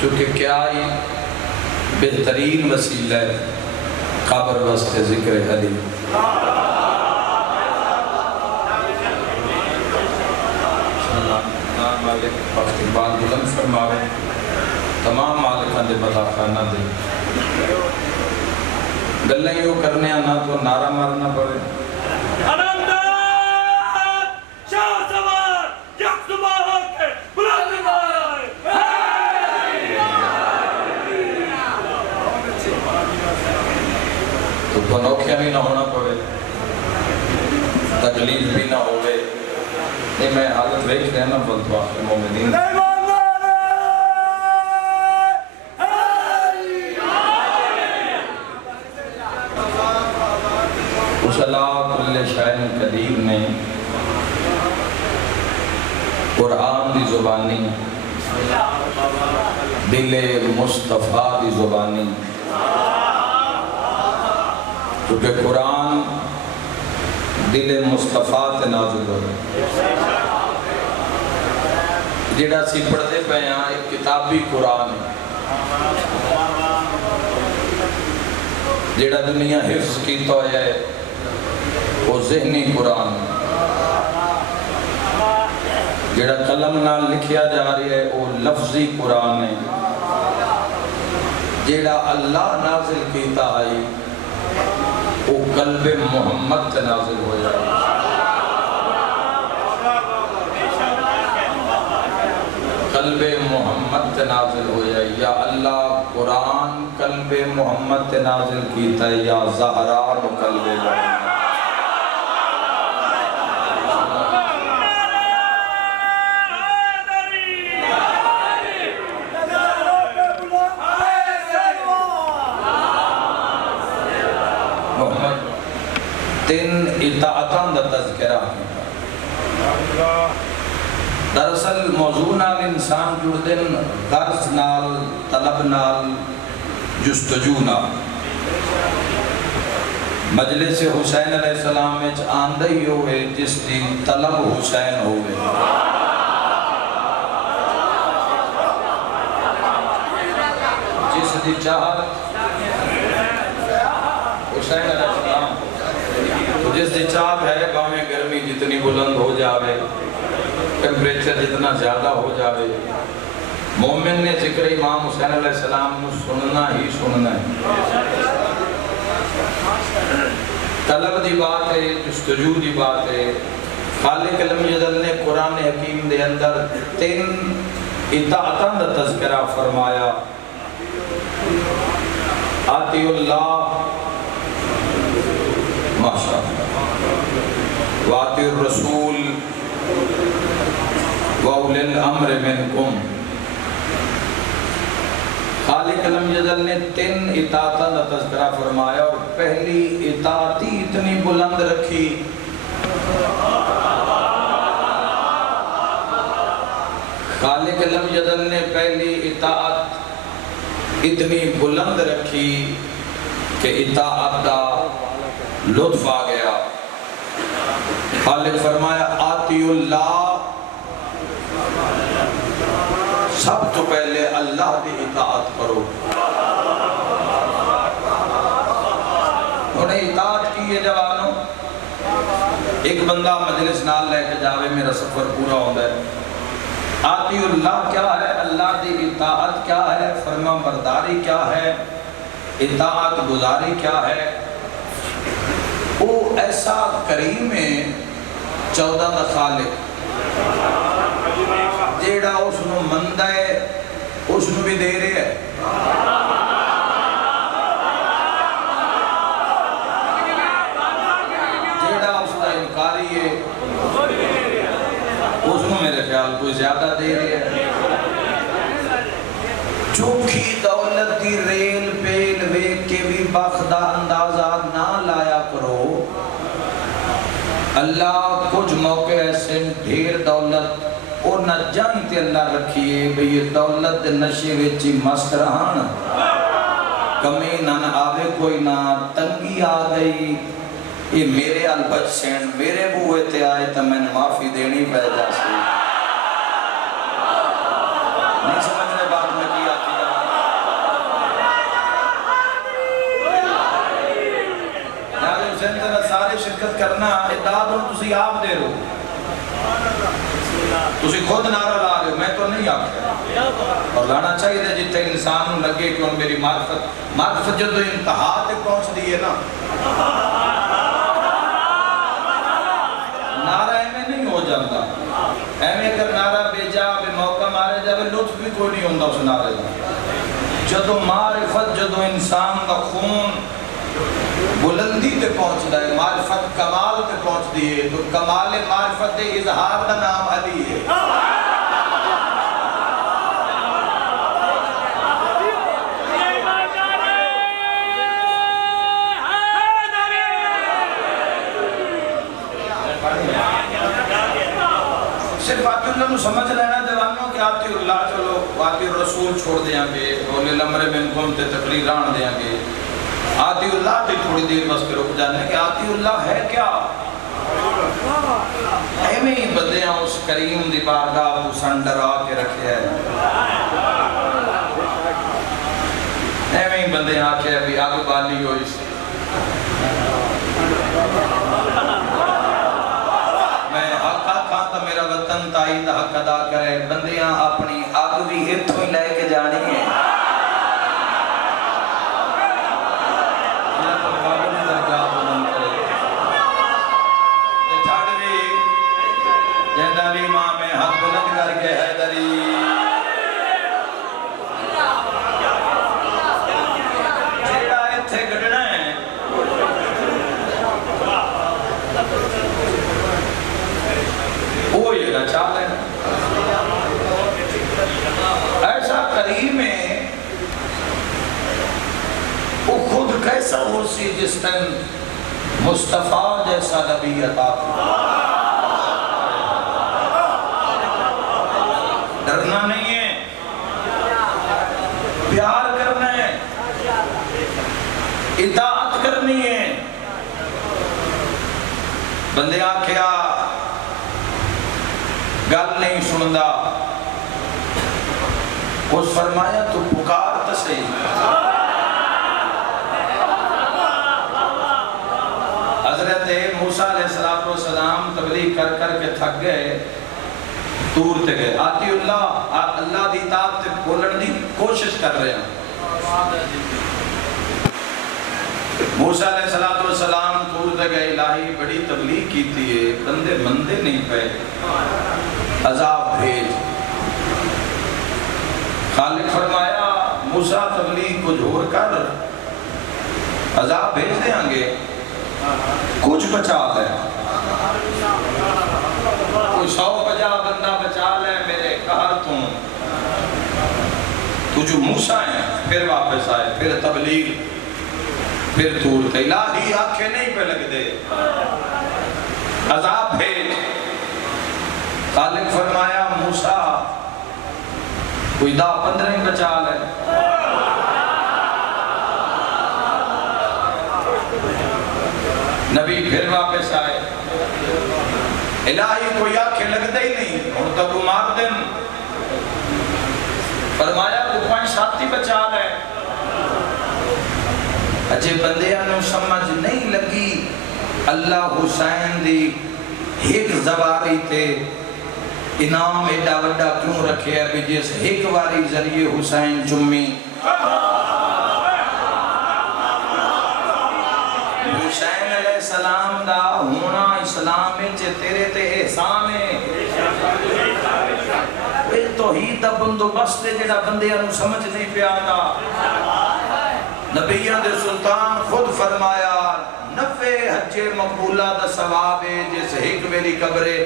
چونکہ کیا ہی بہترین وسیلہ ہے قبر واسطے ذکر علی. مالک اقبال بلند فرماوے تمام مالکان دے بلا خانہ دے گلیں یوں کرنے آنا تو نعرہ مارنا پڑے. تو بنوکھیاں بھی نہ ہونا پڑے تکلیف بھی نہ ہوئے. نہیں میں حالت ویکھ رہنا بلدو آخر مومنین اس اللہ کل شائن قدیر نے قرآن دی زبانی دل مصطفیٰ دی زبانی کیونکہ قرآن دل مصطفیٰ تے نازل ہو رہا جیڑا سی پڑھتے پہ یہاں ایک کتابی قرآن ہے جیڑا دنیا حفظ کی تو ہے وہ ذہنی قرآن ہے جیڑا قلم نہ لکھیا جا رہی ہے وہ لفظی قرآن ہے جیڑا اللہ نازل کیتا ہے وہ قلب محمد سے نازل ہو جائے. قلب محمد سے نازل ہو جائے. یا اللہ قرآن قلب محمد سے نازل کیتا ہے یا زہران قلب محمد. تین اطاعتاں دا تذکرہ دراصل موضوع نال انسان جڑ دن درس نال طلب نال جستجو نال. مجلس حسین علیہ السلام میں آندہ ہی ہوئے جس دی طلب حسین ہوئے. جس دی چاہت حسین علیہ السلام جس دی چاہت ہے باہمیں گرمی جتنی بلند ہو جاوے ٹیمپریچر جتنا زیادہ ہو جاوے مومن نے ذکر امام حسین علیہ السلام کو سننا ہی سننا ہے. طلب دی بات ہے جستجو دی بات ہے. خالق علم جدل نے قرآن حکیم دے اندر تین اطاعتاں دا تذکرہ فرمایا. آتی اللہ ماشاء واتی الرسول وَأُولِي الْأَمْرِ مِنْكُمْ. خالق علم جدل نے تین اطاعتاں دا تذکرہ فرمایا اور پہلی اطاعتی اتنی بلند رکھی خالق علم جدل نے پہلی اطاعت اتنی بلند رکھی کہ اطاعت دا لطف آ گیا. خالق فرمایا آتی اللہ سب تو پہلے اللہ دی اطاعت کرو. انہیں اطاعت کی یہ جوانوں ایک بندہ مجلس نال لے کے جاوے میرا سفر پورا ہوتا ہے. آتی اللہ کیا ہے اللہ دی اطاعت کیا ہے فرما برداری کیا ہے اطاعت گزاری کیا ہے. وہ ایسا کریم ہے 14 دا خالق جیڑا اس نو مندہ ہے اس نو بھی دے رہے ہے. جیڑا اس کا انکاری ہے اس نو میرے خیال کوئی زیادہ دے رہے ہے. چوکھی دولت دی ریل پیل ویک کے بھی باخدہ اندازات نہ لایا کرو. اللہ کچھ موقع ایسے ڈھیر دولت اور نہ جائیں تے اللہ رکھیے بھئی یہ دولت نشے ویچی مست رہان کمی نہ آوے کوئی نہ تنگی آ گئی یہ میرے البچ سین میرے بوئے تے آئے تو میں نے معافی دینی پیدا سی. نہیں سمجھنے بات میں کیا عزت کرنا اطاعت ہوں تسی آپ دے رہو تسی خود نعرہ لا رہے ہو میں تو نہیں آپ اور لانا چاہیے تھا جتنے انسان لگے کہ ان میری معرفت جدو انتہا تک پہنچ دیئے نا نعرہ ایمیں نہیں ہو جاتا ایمیں اگر نعرہ بے جا بے موقع مارے جا بے لطف بھی کوئی نہیں ہوتا اس نعرے دا جدو معرفت جدو انسان دا خون بلندی تے پہنچ دائے معرفت کمال تے پہنچ دیئے تو کمال معرفت دے اظہار دا نام علی ہے صرف آتی اللہ نو سمجھ لینا دیوانوں کہ آتی اللہ چلو آتی رسول چھوڑ دیاں گے اولی الامر منکم تے تقریر ران دیاں گے آتی اللہ تے تھوڑی دیر بس پہ رک جانے کہ آتی اللہ ہے کیا ایمیں ہی بدیاں اس کریم دی بارگاہ کو سنڈر آ کے رکھے ہے ایمیں ہی بدیاں آ کے ابھی آگ بالی ہو اس میں حق کھاتا میرا وطن تائید حق ادا کرے بندیاں اپنی آگ بھی ہتھوں ہی لے کے جانی ہیں جہدری ماں میں حق بلند کر کے حیدری جیڑا اتھے گڑنا ہے وہ یہ گا چاہ لینا ایسا کریم ہے وہ خود کیسا ہو سی جس ٹائم مصطفیٰ جیسا نبی عطا ڈرنا نہیں ہے پیار کرنا ہے اطاعت کرنی ہے بندے آکھیا گل نہیں سندا اس فرمایا تو پکار تو صحیح حضرت موسیٰ علیہ السلام تبلیغ کر کر کے تھک گئے دور تے گئے آتی اللہ دی اطاعت تے بولن دی کوشش کر رہے ہیں موسیٰ علیہ السلام دور تے گئے الہی بڑی تبلیغ کی تھی بندے مندے نہیں پہ عذاب بھیج خالق فرمایا موسیٰ تبلیغ کچھ اور کر عذاب بھیج دیں گے کچھ بچا دے کوئی 150 بندہ بچا لے میرے قہر تو جو موسیٰ ہیں پھر واپس آئے پھر تبلیغ پھر دور تھے الہی آنکھیں نہیں پہ لگ دے عذاب بھیج خالق فرمایا موسیٰ کوئی 10-15 بچا لے نبی پھر واپس آئے الہی کوئی آنکھیں لگ دے ہی نہیں اور تک مار دن فرمایا تو 5-7 بچا لے اچھے بندیاں نو سمجھ نہیں لگی اللہ حسین دی ایک زباری تے انعام ایڈا وڈا کیوں رکھے ابھی جس ایک واری ذریعے حسین چمی حسین علیہ السلام دا ہونا اسلام میں تیرے تے احسان ہے توحید دا بندوبست ہے جڑا بندیاں نو سمجھ نہیں پیا آتا نبیان دے سلطان خود فرمایا 90 حج مقبولہ دا ثواب ہے جس ایک میری قبرے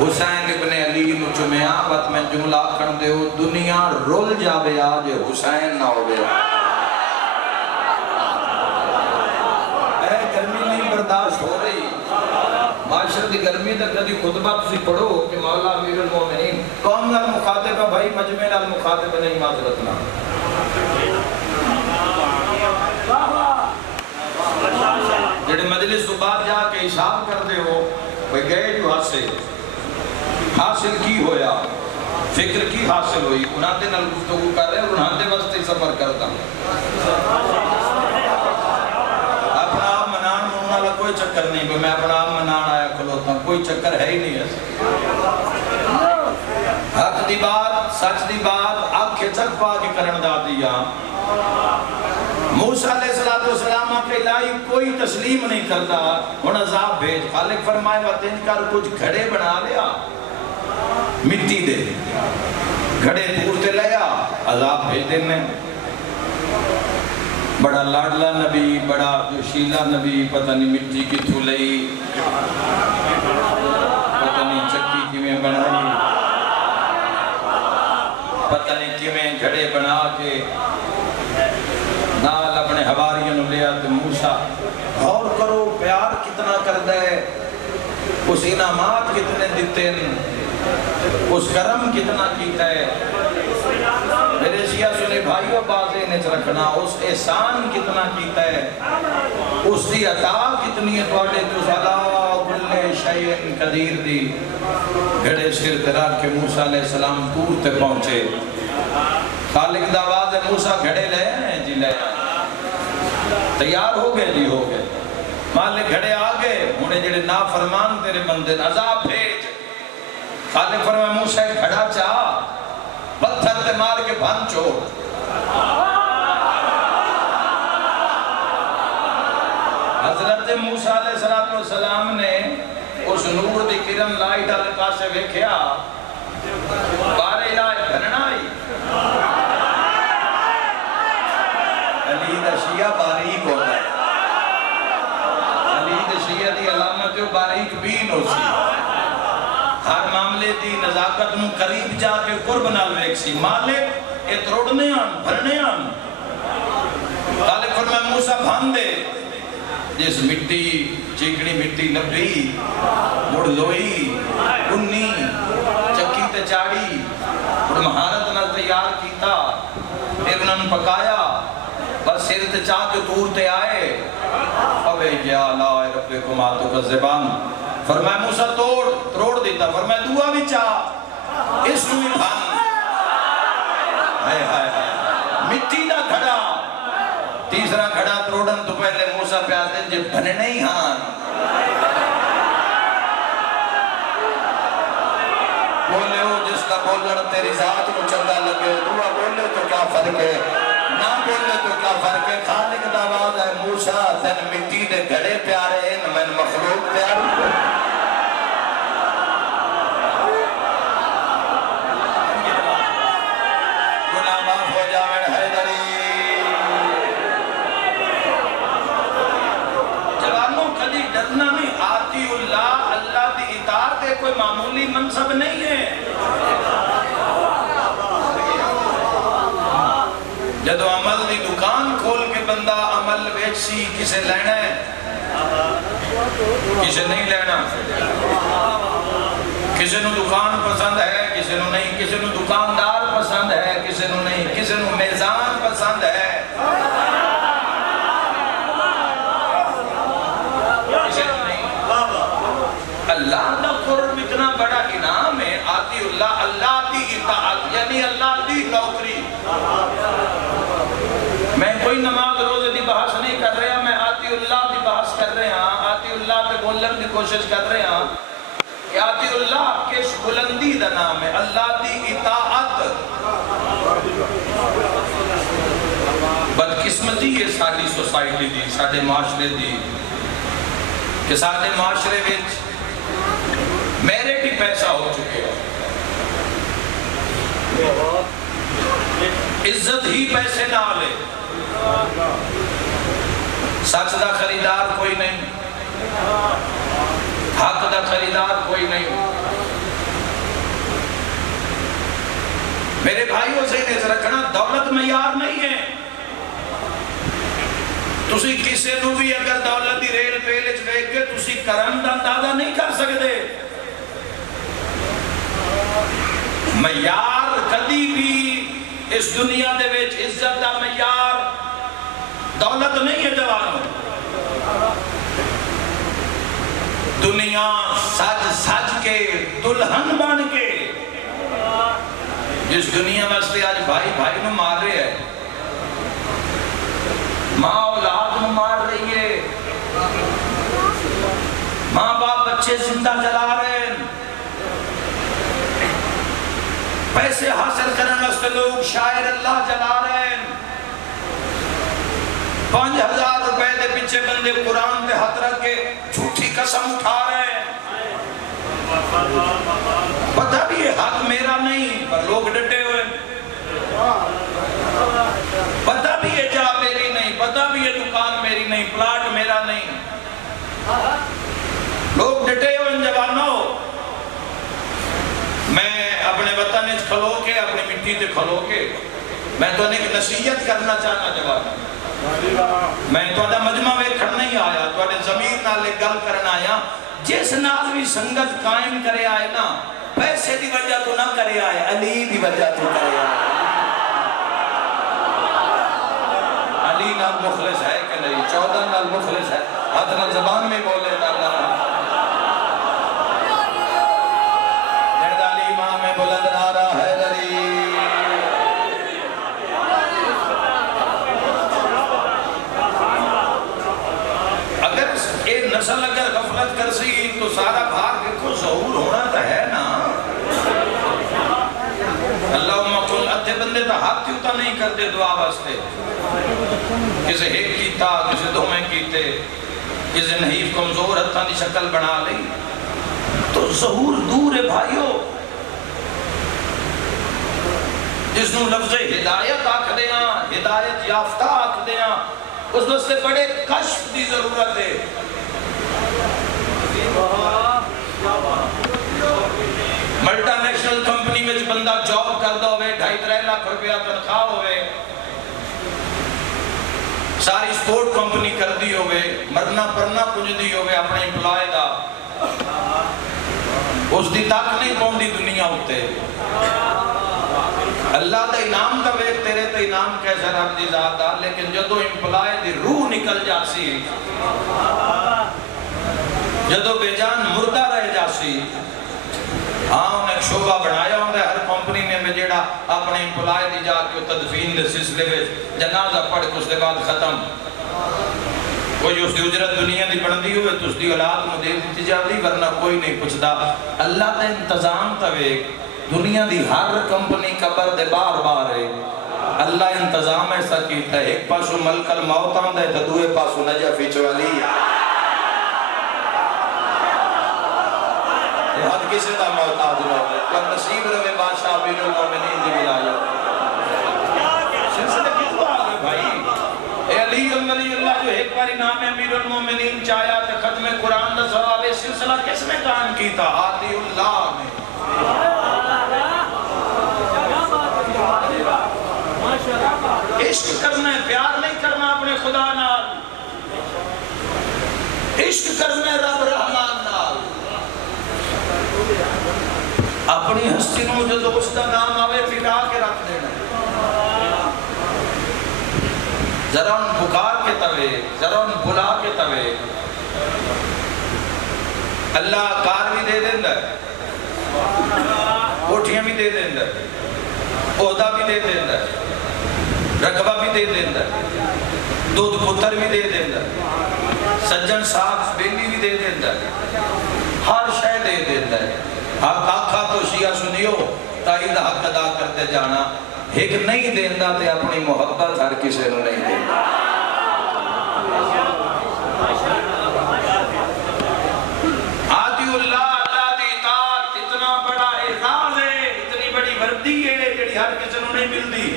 حسین ابن علی نو چمیا وقت میں جملہ کر دے ہو دنیا رول جاوے آج حسین نہ ہو گیا اے گرمی نہیں برداشت ہو رہی معاشرت کی گرمی تک کدی خطبہ تسی پڑھو کہ مولا امیر المومنین قوم نال مخاطب ہے بھائی مجمع نال مخاطب نہیں معذرت نہ جڑے مجلس تو بعد جا کے حساب کر دے ہو بھئی گئے جو حاصل کی ہویا فکر کی حاصل ہوئی انہاں دے نال گفتگو کر رہے اور انہاں دے واسطے سفر کرتا اپنا آپ منان والا کوئی چکر نہیں میں کوئی چکر ہے ہی نہیں ہے حق دی بات سچ دی بات آنکھیں چک پا کے کرن دا دیا موسیٰ علیہ السلام کے الہی کوئی تسلیم نہیں کرتا ہن عذاب بھیج خالق فرمائے وطن کر کچھ گھڑے بنا لیا مٹی دے گھڑے دور تے لیا عذاب بھیج دینے بڑا لاڈلا نبی بڑا جوشیلا نبی پتہ نہیں مٹی کی تھولئی پتہ نہیں چکی کی میں بنائی پتہ نہیں کی میں گھڑے بنا کے نال اپنے حواریوں لیا تو موسیٰ غور کرو پیار کتنا کر دے اس انعامات کتنے دیتے اس کرم کتنا کیتا ہے میرے شیعہ سنے بھائیوں بازے نچ رکھنا اس احسان کتنا کیتا ہے اس دی عطا کتنی ہے توڑے تو صلاح کل شیئن قدیر دی گھڑے سر ترار کے موسیٰ علیہ السلام دور تے پہنچے خالق دعواد ہے موسیٰ گھڑے لے ہیں جی لے تیار ہو گئے جی ہو گئے مالک گھڑے آگے انہیں جڑے نافرمان تیرے بندے عذاب بھیج خالق فرمائے موسیٰ گھڑا چاہ پتھر تے مار کے بھن چھوڑ حضرت موسیٰ علیہ السلام نے اس نور دی کرن لائٹ علقہ سے ویکھیا بارے الہی بھننا آئی علی دا شیعہ باریک ہوتا ہے علی دا شیعہ دی علامت باریک بین ہو سی ہر معاملے دی نزاکت نو قریب جا کے قرب نال ویک سی مالک اے تروڑنے آن بھرنے آن خالق فرمائے موسیٰ بھان دے جس مٹی چیکڑی مٹی نبی مڑ لوئی انہی چکی تے چاڑی اور مہارت نال تیار کیتا پھر انہوں پکایا بس سیر تے چاہ کے دور تے آئے ابے یا لا ربکم آتو کا زبان فرمائے موسیٰ توڑ دیتا فرمائے دعا بھی چاہ اس کو بھی بھان مٹی دا گھڑا تیسرا گھڑا تروڑن تو پہلے موسیٰ پہ آتے ہیں جب بھنے نہیں ہاں بولے ہو جس کا بولن تیری ذات کو چندہ لگے دعا بولے تو کیا فرق ہے نہ بولے تو کیا فرق ہے خالق دعواد ہے موسیٰ تین مٹی دے گھڑے پیارے ہیں میں مخلوق پیارے گناہ معاف ہو جاویں حیدری جوانوں کدی ڈرنا نہیں آتی اللہ دی اطاعت ہے کوئی معمولی منصب نہیں ہے جدو عمل دی دکان کھول کے بندہ عمل ویچی کسے لینا ہے کسے نہیں لینا کسے نو دکان پسند ہے کسے نو نہیں کسے نو دکاندار پسند ہے کسے نو نہیں کسے نو میزان پسند ہے کسے نو نہیں اللہ دا قرب اتنا بڑا انعام ہے آتی اللہ دی اطاعت یعنی اللہ دی نوکری میں کوئی نماز روزے دی بحث نہیں کر رہا میں آتی اللہ دی بحث کر رہے ہیں آتی اللہ پہ بولن دی کوشش کر رہے ہیں کہ آتی اللہ کس بلندی دا نام ہے اللہ دی اطاعت بدقسمتی ہے ساری سوسائٹی دی سارے معاشرے دی کہ سارے معاشرے وچ میرے بھی پیسہ ہو چکے عزت ہی پیسے نہ لے سچ دا خریدار کوئی نہیں حق دا خریدار کوئی نہیں میرے بھائیوں سے نیز رکھنا دولت معیار نہیں ہے تسی کسے نو بھی اگر دولت دی ریل پیلچ ویک کے تسی کرم دا اندازہ نہیں کر سکتے معیار کدی بھی اس دنیا دے وچ عزت دا معیار دولت نہیں ہے جوانوں دنیا سج سج کے دلہن بن کے جس دنیا واسطے آج بھائی بھائی نو مار رہے ہیں ماں اولاد نو مار رہی ہے ماں باپ بچے زندہ جلا رہے ہیں، پیسے حاصل کرنے واسطے لوگ شاعر اللہ جلا رہے ہیں، 5000 روپے دے پیچھے بندے قرآن پہ ہاتھ رکھ کے جھوٹی قسم اٹھا رہے ہیں، پتہ بھی یہ حق میرا نہیں پر لوگ ڈٹے ہوئے، پتہ بھی یہ جا میری نہیں، پتہ بھی یہ دکان میری نہیں، پلاٹ میرا نہیں، لوگ ڈٹے ہوئے جوانوں۔ میں اپنے وطن کھلو کے، اپنی مٹی تے کھلو کے میں تو ایک نصیحت کرنا چاہنا جوانوں، میں تو مجمع ویکھن نہیں آیا، تو ضمیر نال گل کرنا آیا، جس نال بھی سنگت قائم کرے آئے نا، پیسے دی وجہ تو نہ کرے آئے، علی دی وجہ تو کرے آئے۔ علی نال مخلص ہے کہ نہیں؟ 14 نال مخلص ہے، حضرت زبان میں بولے اللہ علی امام بلند نعرہ حیدری۔ اگر ایک نسل اگر غفلت کر سی تو سارا بھار دیکھو ظہور ہونا تو ہے نا۔ اللہم قل ادھے بندے تو ہاتھ کیوں نہیں کرتے دعا واسطے، کسی ایک کیتا، کسی دو میں کیتے، کسی نحیف کمزور ہتھاں دی شکل بنا لئی، تو ظہور دور ہے بھائیو۔ جس نو لفظ ہدایت آکھ دیاں، ہدایت یافتہ آکھ دیاں، اس واسطے بڑے کشف دی ضرورت ہے۔ ملٹا نیشنل کمپنی میں بندہ جاب کردہ ہوئے، 2.5-3 لاکھ روپیہ تنخواہ ہوئے، ساری سپورٹ کمپنی کر دی ہوئے، مرنا پرنا کچھ دی ہوئے اپنے امپلائے دا، اس دی تک نہیں پہنچی دنیا ہوتے۔ اللہ دا انعام دا ویک تیرے تا انعام کیسا رب دی ذات دا، لیکن جدو امپلائے دی روح نکل جاسی، جدو بے جان مردہ رہ جاسی، ہاں انہیں ایک شعبہ بنایا ہوتا ہے ہر کمپنی میں جیڑا اپنے امپلائے دی جا کے تدفین دے سلسلے میں جنازہ پڑھ کے اس کے بعد ختم، کوئی اس دی اجرت دنیا دی بندی ہوئے تو اس دی اولاد مدے دیتی جاتی، ورنہ کوئی نہیں پوچھتا۔ اللہ دا انتظام تویک دنیا دی ہر کمپنی قبر دے بار بار ہے، اللہ انتظام ایسا کیتا ہے، ایک پاسو ملک الموت آندہ ہے تو دوئے پاسو نجف چوالی ہے، حد کسی دا محتاج نہ ہوئے، تو نصیب روے بادشاہ امیر المومنین دی ولایت۔ سلسلہ کس کو آگے بھائی؟ اے علی ولی اللہ جو ایک باری نام امیر المومنین چاہیا کہ ختم قرآن دا ثواب سلسلہ کس نے قائم کی تھا؟ آدی اللہ نے۔ عشق کرنا ہے، پیار نہیں کرنا اپنے خدا نال، عشق کرنا ہے رب رحمان نال، اپنی ہستی نو جدو اس کا نام آوے پھٹا کے رکھ دینا، ذرا ان پکار کے توے، ذرا ان بلا کے توے، اللہ کار بھی دے دیندہ ہے، کوٹھیاں بھی دے دیندہ ہے، عہدہ بھی دے دیندہ ہے، رقبہ بھی دے دیندہ ہے، دودھ پتر بھی دے دیندہ ہے، سجن صاحب بیلی بھی دے دیندہ ہے، ہر شے دے دیندہ ہے۔ حق آکھا تو شیعہ سنیو تائید حق ادا کرتے جانا، ایک نہیں دیندہ تے اپنی محبت ہر کسی نو نہیں دیندہ۔ آدی اللہ اللہ دی اطاعت اتنا بڑا اعزاز ہے، اتنی بڑی وردی ہے جڑی ہر کسی نو نہیں ملدی،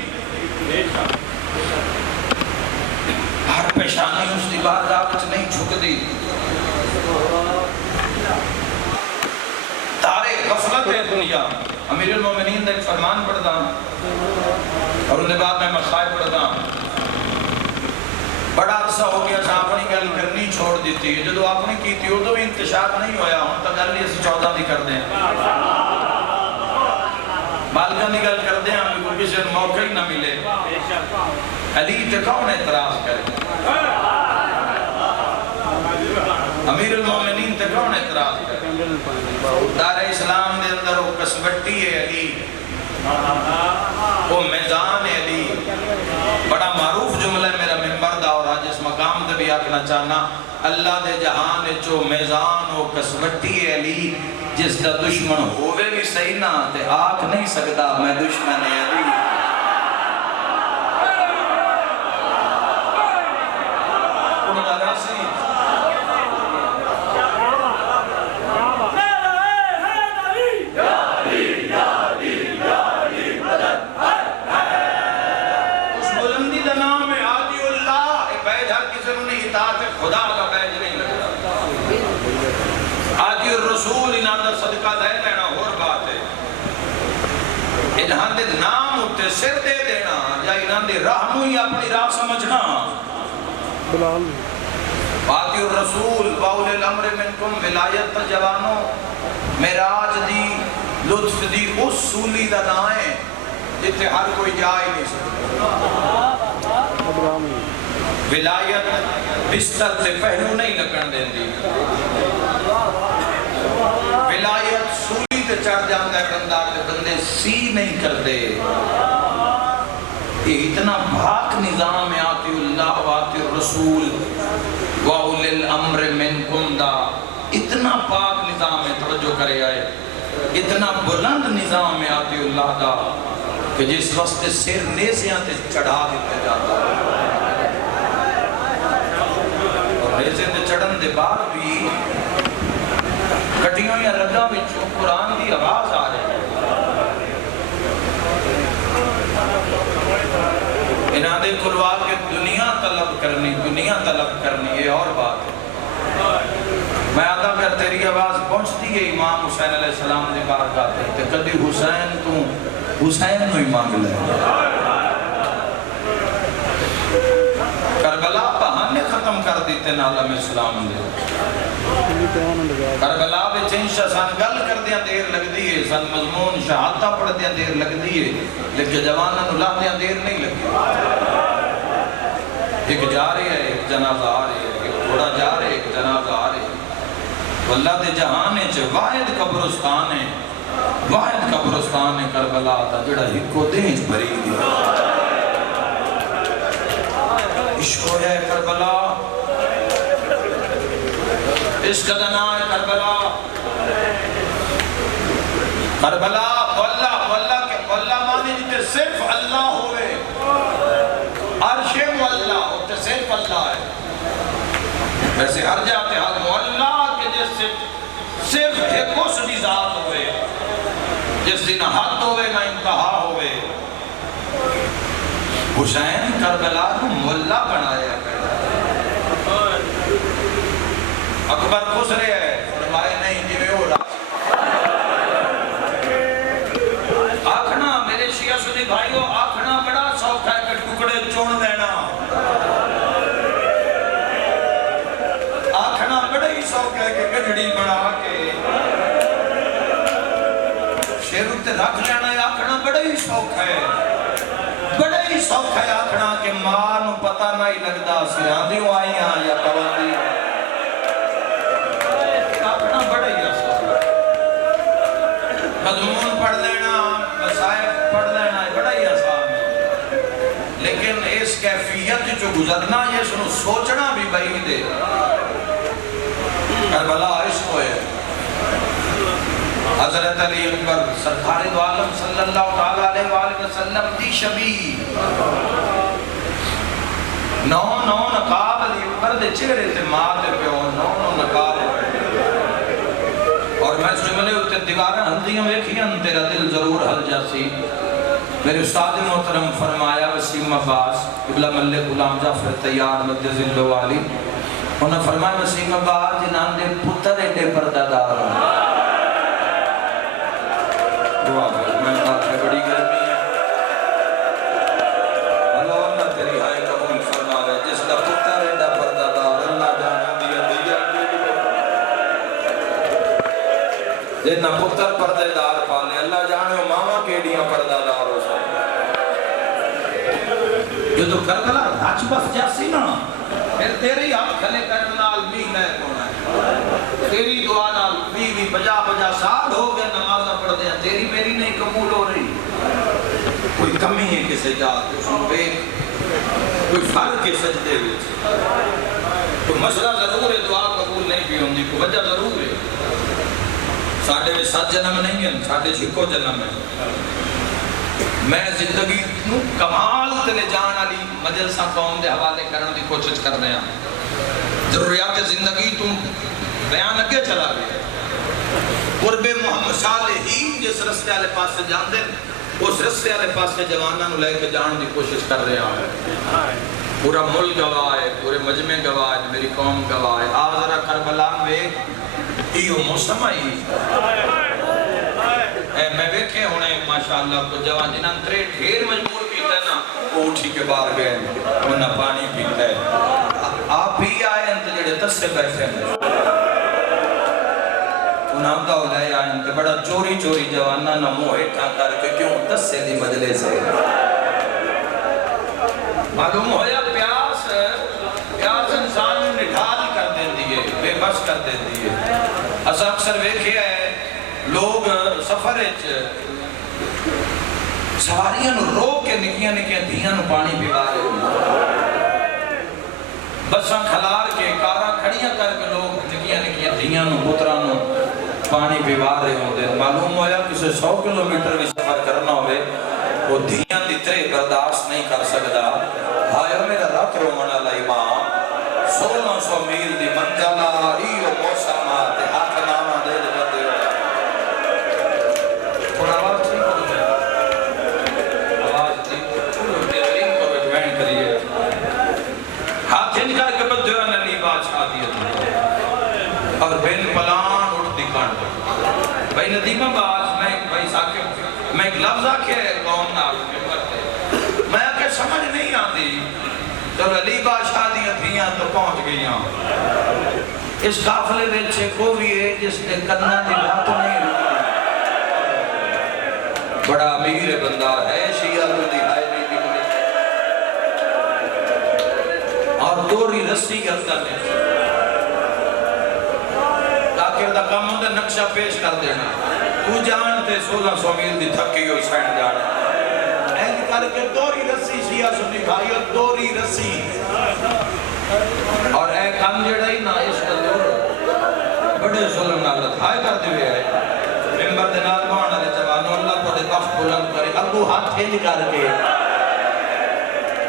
ہر پیشانی اس دی بارگاہ وچ نہیں جھک دی، تارے غفلت ہے دنیا۔ امیر المومنین نے ایک فرمان پڑھتا اور انہیں بعد میں مسائل پڑھتا، بڑا عرصہ ہو گیا تھا اپنی گل کرنی چھوڑ دیتی ہے، جدو اپنی کی تھی وہ تو انتشار نہیں ہویا، ہم تو گل یہ 14 دی کر دیں، بالگاں دی گل کر دیں، ہمیں کوئی کسی موقع ہی نہ ملے۔ علی تے کون اعتراض کرے؟ امیر المومنین تے کون اعتراض کرے؟ دار اسلام دے اندر وہ کسوٹی ہے علی، وہ میزان ہے علی، بڑا معروف جملہ ہے میرا منبر دا، اور آج اس مقام دے بھی آکھنا چاہنا اللہ دے جہان چو میزان و کسوٹی علی جس کا دشمن ہووے بھی صحیح نہ تے آکھ نہیں سکتا میں دشمن علی خدا کا بیج نہیں لگتا آدھی الرسول انہاں دا صدقہ دے لینا اور بات ہے انہاں دے نام اتے سر دے دینا یا انہاں دے راہ نوی اپنی راہ سمجھنا آدھی الرسول باول الامر منکم ولایت جوانو معراج دی لطف دی اس سولی دا نائیں جتے ہر کوئی جا ہی نہیں سکتا ولایت بستر سے پہلو نہیں لگن دین دی ولایت سولی تے چڑھ جاندہ ہے بندہ تے بندے سی نہیں کر دے یہ اتنا بھاک نظام ہے آتی اللہ و آتی الرسول وَأُولِ الْأَمْرِ مِنْكُمْ دا اتنا پاک نظام ہے توجہ کرے آئے اتنا بلند نظام ہے آتی اللہ دا کہ جس وقت سر نیزیاں تے چڑھا دیتے جاتا ہے ریزے دے چڑھن دے بعد بھی کٹیوں یا رگاں وچوں قرآن دی آواز آ رہی ہے انہاں دے کلوا کے دنیا طلب کرنی یہ اور بات ہے میں آدھا کر تیری آواز پہنچتی ہے امام حسین علیہ السلام دے بارگاہ تے کدی حسین تو حسین نو ہی مانگ لے کربلا بہانے ختم کر دیتے عالم اسلام دے کربلا بے چنشا سان گل کر دیا دیر لگ دیئے سان مضمون شہادتہ پڑھ دیا دیر لگ دیئے لیکن جوانہ نلا دیا دیر نہیں لگی ایک جا رہی ہے ایک جنازہ آ رہی ہے ایک گھوڑا جا رہے ایک جنازہ آ رہی ہے واللہ دے جہانے چے واحد قبرستان ہے کربلا آتا جڑا ہکو دینج بھری دیا عشق ہے کربلا عشق دنا ہے کربلا واللہ مانے جیتے صرف اللہ ہوئے عرش واللہ ہوتے صرف اللہ ہے ویسے ہر جاتے حد واللہ کے جیسے صرف ایک اس دی ذات ہوئے جس دی نہ حد ہوئے نہ انتہا ہوئے حسین کربلا کو ملا بنایا اکبر خسرے ہے فرمائے نہیں جی میں ہو رہا آکھنا میرے شیعہ سنی بھائیو آکھنا بڑا سوکھا ہے کہ ٹکڑے چون دینا آکھنا بڑا ہی سوکھا ہے کہ گجڑی بنا کے شیروں تے رکھ لینا ہے آکھنا بڑا ہی سوکھا ہے بڑا ہی سوکھا ہے آکھنا کہ ماں نو پتہ نہیں لگدا سیاں دیوں آئیاں یا پواندی آکھنا بڑا ہی سوکھا ہے مضمون پڑھ لینا مسائف پڑھ لینا بڑا ہی آسان ہے لیکن اس کیفیت جو گزرنا یہ سنو سوچنا بھی بعید ہے کربلا عشق ہوئے حضرت علی اکبر سرکار دو عالم صلی اللہ علیہ وآلہ وسلم دی شبی نو نقاب علی اکبر دے چہرے تے ماں دے پیو نو نقاب اور میں اس جملے ہوتے دیواریں ہلدیاں ویکھیاں تیرا دل ضرور ہل جاسی میرے استاد محترم فرمایا وسیم عباس قبلہ ملک غلام جعفر تیار مجد ذل والی انہوں نے فرمایا وسیم عباس جنان دے پتر ایڈے پردادار دعا کر میں بات ہے بڑی گرمی ہے اللہ تیری ہائے قبول فرماوے جس کا پتر ایڈا پردادار اللہ جانا دیا جتنا پتر پردے دار پالے اللہ جانے ماما کیڑیاں پردہ دار ہو سکتے جو تو کربلا راج بس جاسی نا پھر تیری ہاتھ کھلے کرنال بھی نئے کونا ہے تیری دعا نال بھی بجا سال ہو گئے نمازہ پڑھ دیں تیری میری نہیں قبول ہو رہی کوئی کمی ہے کسے جاتے کوئی فرق ہے سجدے وچ تو مسئلہ ضرور ہے، دعا قبول نہیں بھی ہوندی، کوئی وجہ ضرور ہے۔ ساڑھے میں 7 جنم نہیں ہیں، ساڑھے 6 جنم ہیں۔ میں زندگی کمال تلے جان علی مجلسہ قوم دے حوالے کرنے دی کوشش کر رہے ہیں۔ ضروریات زندگی تم بیان اگے چلا گئے۔ قرب محمد صالحین جس رستے والے پاس سے جان دیں، اس رستے والے پاس سے جوانوں لے کے جان دی کوشش کر رہے ہیں۔ پورا ملک گواہ ہے، پورے مجمع گواہ ہے، میری قوم گواہ ہے۔ آج ذرا کربلا میں ایو موسم آئی، میں بیٹھے ہونے ماشاءاللہ کو جوان جنہاں ترے ڈھیر مجبور پیتا ہے نا، وہ اٹھی کے باہر گئے انہاں پانی پیتا ہے۔ آپ بھی آئے انت جڑے تس سے بیٹھے ہیں، انہاں دا لے آئے انت بڑا چوری چوری جوانہ نہ موہ اٹھا کر کے کیوں تس سے دی مجلس ہے۔ معلوم ہویا پیاس انسان نڈھال کر دیں دیئے، بے بس کر دیں دیئے۔ اسا اکثر ویکھے ہے لوگ سفر سواریاں نو رو کے نکیاں نکیاں دھیاں نو پانی پیوا رہے ہیں، بساں کھلار کے کاراں کھڑیاں کر کے لوگ نکیاں نکیاں دھیاں نو پتراں نو پانی پیوا رہے ہوتے۔ معلوم ہویا کسے 100 کلومیٹر بھی سفر کرنا ہوئے وہ دھیاں دی ترے برداشت نہیں کر سکتا۔ ہائے میرا رات رومن علیہ امام 1600 میل دی منزلہ ایو موسمات ہاتھ نامہ دے دے بندے ہوئے۔ تھوڑا آواز ٹھیک ہو گئے، آواز ٹھیک ہو گئے، غریب کو بجوین کریے۔ ہاتھ انکار کے بدھ ہوئے نلی بادشاہ دیئے اور بین پلان اٹھ دکھان بھائی ندیمہ باز میں ایک لفظ آکے قوم نال میں آکے سمجھ نہیں آتی تو علی بادشاہ دیا تھیاں تو پہنچ گئیاں۔ اس قافلے وچ کو بھی ہے جس نے کرنا دی بات نہیں رکی، بڑا امیر بندہ ہے، شیعہ تو دہائی نہیں نکلی اور دوری رسی کرتا ہے تاکہ دا کام اندر نقشہ پیش کر دینا۔ تو جانتے 1600 میل دی تھکی ہوئی سائن جانا ایک کر کے دوری رسی شیعہ سنی بھائی اور دوری رسی اور اے کام جڑائی نا اس کا دور بڑے ظلم نالت ہائے کر دیوے ہے۔ ممبر دنال مانا دے جوانو اللہ کو دے کف بلند کرے ابو ہاتھ ہیج کر کے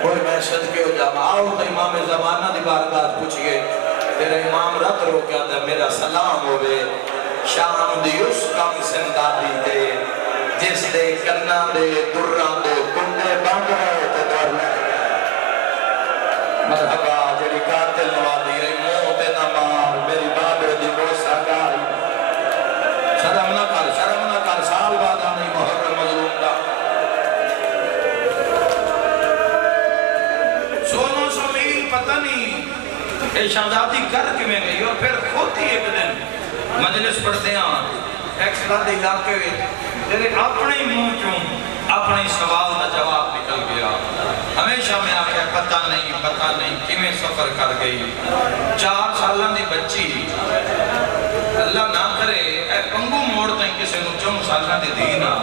کوئی میں صدقے ہو جاما آؤ تو امام زمانہ دی بارگاہ پوچھئے تیرے امام رات رو کیا تھا میرا سلام ہوئے شام دی اس کم سندادی دے جس دے کرنا دے دران دے کنڈے بانگ رہے تے دور لے مرحبا جڑی قاتل نوادی رہی موت نہ مار میری بابے دی بوسا گائی شرم نہ کر سال بعد آنی محرم مظلوم دا 1600 میل پتہ نہیں اے شہزادی کر کے میں گئی اور پھر خود ہی ایک دن مجلس پڑھتے ہیں ایک سلاد علاقے تیرے اپنے منہ کیوں اپنے سوال دا جواب نکل گیا۔ ہمیشہ میں آکھیا پتہ نہیں کیویں سفر کر گئی 4 سالان دی بچی اللہ نہ کرے اے پنگو موڑ تائیں کسے نو 4 سالان دی دین آ